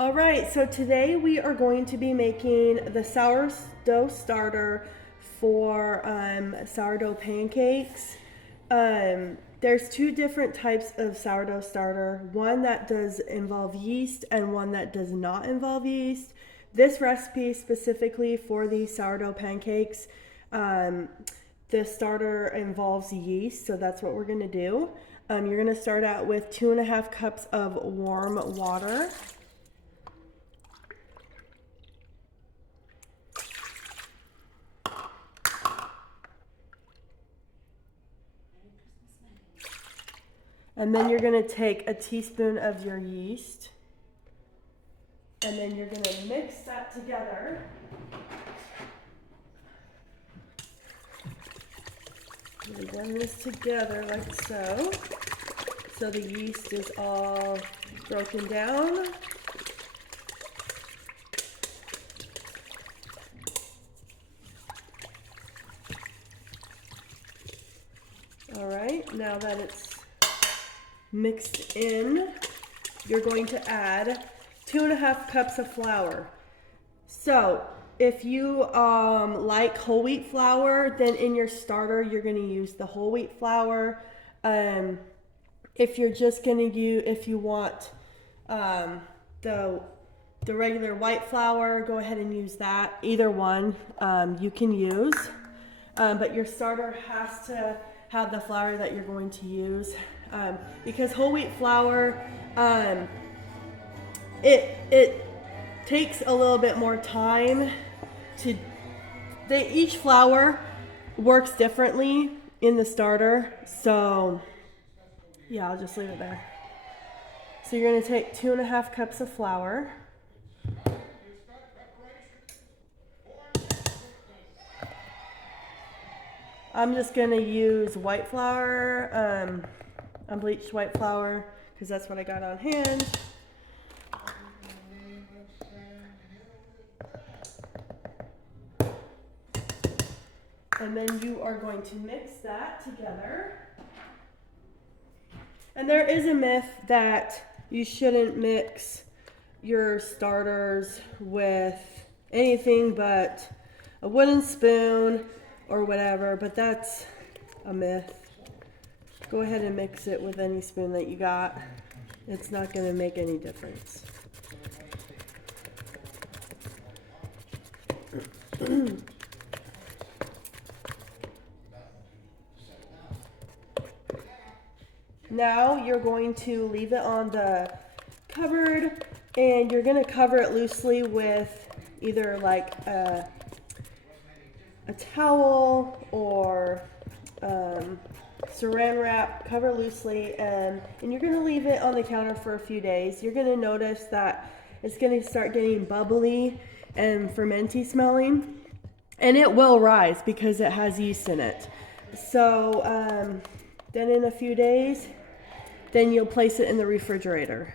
All right, so today we are going to be making the sourdough starter for sourdough pancakes. There's two different types of sourdough starter, one that does involve yeast and one that does not involve yeast. This recipe specifically for the sourdough pancakes, the starter involves yeast, so that's what we're gonna do. You're gonna start out with 2.5 cups of warm water. And then you're going to take a teaspoon of your yeast, and then you're going to mix that together. You blend this together like so, so the yeast is all broken down. All right, now that it's mixed in, you're going to add 2.5 cups of flour. So if you like whole wheat flour, then in your starter you're going to use the whole wheat flour. If you're just going to use, if you want the regular white flour, go ahead and use that. Either one you can use, but your starter has to have the flour that you're going to use. Because whole wheat flour, it takes a little bit more time to, each flour works differently in the starter. So yeah, I'll just leave it there. So you're going to take 2.5 cups of flour. I'm just going to use white flour, unbleached white flour, because that's what I got on hand. And then you are going to mix that together. And there is a myth that you shouldn't mix your starters with anything but a wooden spoon or whatever, but that's a myth. Go ahead and mix it with any spoon that you got. It's not going to make any difference. Now you're going to leave it on the cupboard, and you're going to cover it loosely with either like a towel or saran wrap. Cover loosely, and you're going to leave it on the counter for a few days. You're going to notice that it's going to start getting bubbly and fermenty smelling, and it will rise because it has yeast in it. So then in a few days, then you'll place it in the refrigerator.